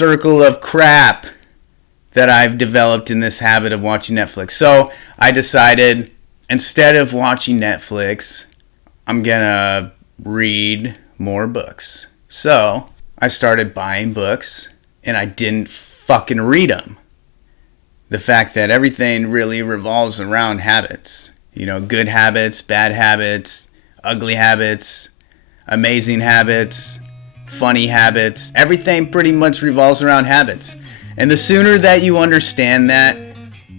circle of crap that I've developed in this habit of watching Netflix. So I decided, instead of watching Netflix, I'm gonna read more books. So I started buying books, and I didn't fucking read them. The fact that everything really revolves around habits. You know, good habits, bad habits, ugly habits, amazing habits, funny habits. Everything pretty much revolves around habits. And the sooner that you understand that,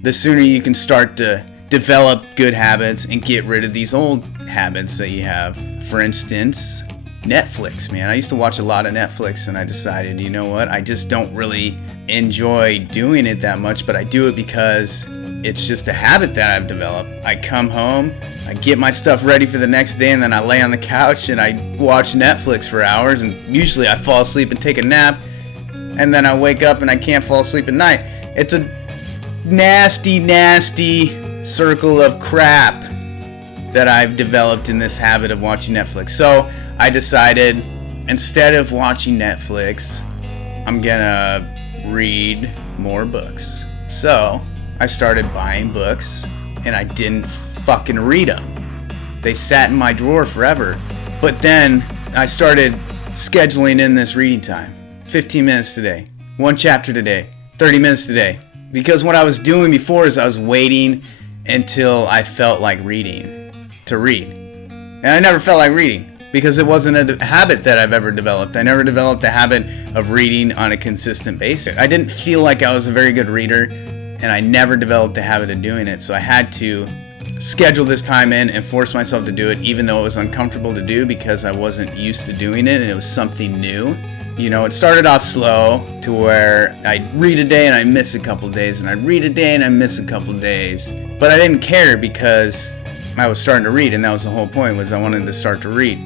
the sooner you can start to develop good habits and get rid of these old habits that you have. For instance, Netflix, man. I used to watch a lot of Netflix, and I decided, you know what? I just don't really enjoy doing it that much, but I do it because it's just a habit that I've developed. I come home, I get my stuff ready for the next day, and then I lay on the couch and I watch Netflix for hours, and usually I fall asleep and take a nap, and then I wake up and I can't fall asleep at night. It's a nasty, nasty circle of crap that I've developed in this habit of watching Netflix. So I decided, instead of watching Netflix, I'm gonna read more books. So I started buying books, and I didn't fucking read them. They sat in my drawer forever. But then I started scheduling in this reading time. 15 minutes today, 1 chapter today, 30 minutes today. Because what I was doing before is I was waiting until I felt like reading to read. And I never felt like reading because it wasn't a habit that I've ever developed. I never developed the habit of reading on a consistent basis. I didn't feel like I was a very good reader, and I never developed the habit of doing it. So I had to schedule this time in and force myself to do it, even though it was uncomfortable to do because I wasn't used to doing it and it was something new. You know, it started off slow to where I'd read a day and I miss a couple days, and I'd read a day and I miss a couple days. But I didn't care because I was starting to read, and that was the whole point, was I wanted to start to read.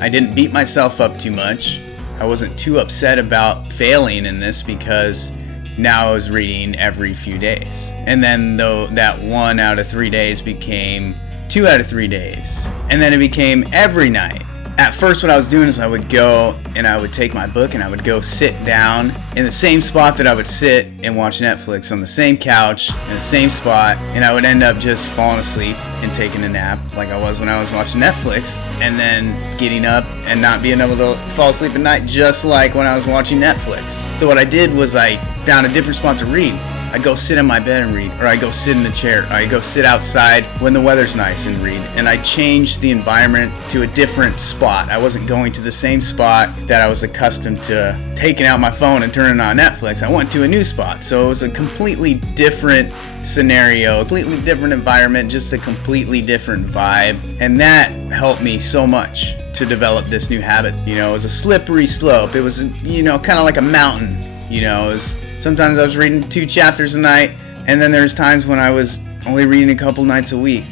I didn't beat myself up too much. I wasn't too upset about failing in this because now I was reading every few days. And then though that 1 out of 3 days became 2 out of 3 days. And then it became every night. At first what I was doing is I would go and I would take my book and I would go sit down in the same spot that I would sit and watch Netflix, on the same couch, in the same spot, and I would end up just falling asleep and taking a nap like I was when I was watching Netflix, and then getting up and not being able to fall asleep at night just like when I was watching Netflix. So what I did was I found a different spot to read. I'd go sit in my bed and read, or I'd go sit in the chair, or I'd go sit outside when the weather's nice and read. And I changed the environment to a different spot. I wasn't going to the same spot that I was accustomed to taking out my phone and turning on Netflix. I went to a new spot. So it was a completely different scenario, a completely different environment, just a completely different vibe. And that helped me so much to develop this new habit. You know, it was a slippery slope. It was, you know, kind of like a mountain. You know, it was, sometimes I was reading 2 chapters a night, and then there's times when I was only reading a couple nights a week.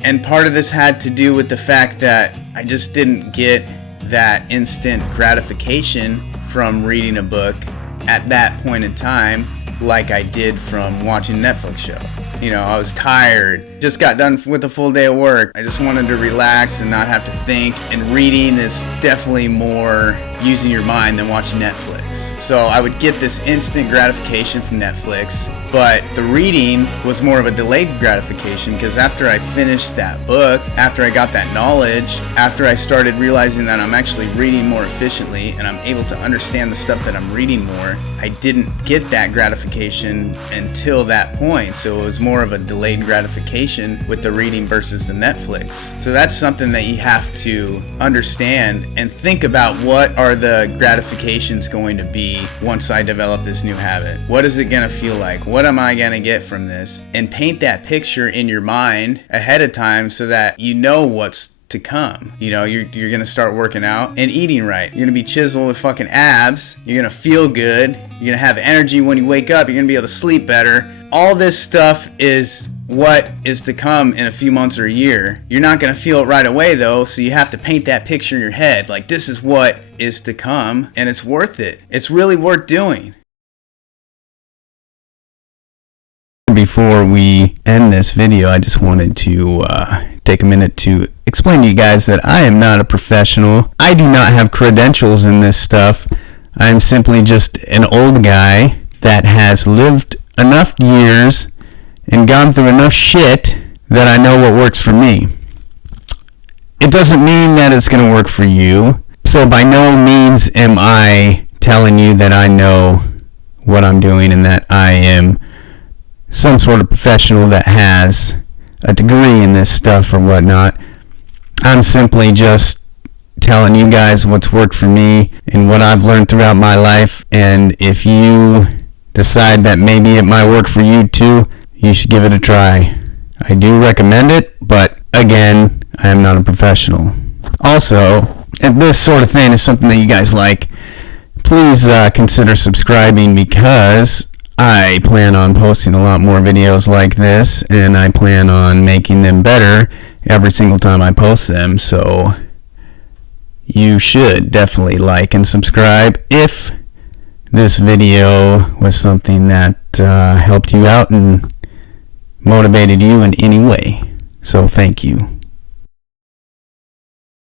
And part of this had to do with the fact that I just didn't get that instant gratification from reading a book at that point in time like I did from watching a Netflix show. You know, I was tired, just got done with a full day of work. I just wanted to relax and not have to think, and reading is definitely more using your mind than watching Netflix. So I would get this instant gratification from Netflix, but the reading was more of a delayed gratification, because after I finished that book, after I got that knowledge, after I started realizing that I'm actually reading more efficiently and I'm able to understand the stuff that I'm reading more, I didn't get that gratification until that point. So it was more of a delayed gratification with the reading versus the Netflix. So that's something that you have to understand and think about. What are the gratifications going to be once I develop this new habit? What is it going to feel like? What am I going to get from this? And paint that picture in your mind ahead of time so that you know what's to come. You know, you're going to start working out and eating right. You're going to be chiseled with fucking abs. You're going to feel good. You're going to have energy when you wake up. You're going to be able to sleep better. All this stuff is what is to come in a few months or a year. You're not going to feel it right away though, so you have to paint that picture in your head. Like, this is what is to come, and it's worth it. It's really worth doing. Before we end this video, I just wanted to take a minute to explain to you guys that I am not a professional. I do not have credentials in this stuff. I'm simply just an old guy that has lived enough years and gone through enough shit that I know what works for me. It doesn't mean that it's going to work for you. So by no means am I telling you that I know what I'm doing and that I am some sort of professional that has a degree in this stuff or whatnot. I'm simply just telling you guys what's worked for me and what I've learned throughout my life. And if you decide that maybe it might work for you too, you should give it a try. I do recommend it, but again, I am not a professional. Also, if this sort of thing is something that you guys like, please consider subscribing, because I plan on posting a lot more videos like this, and I plan on making them better every single time I post them. So you should definitely like and subscribe if this video was something that helped you out and motivated you in any way. So thank you.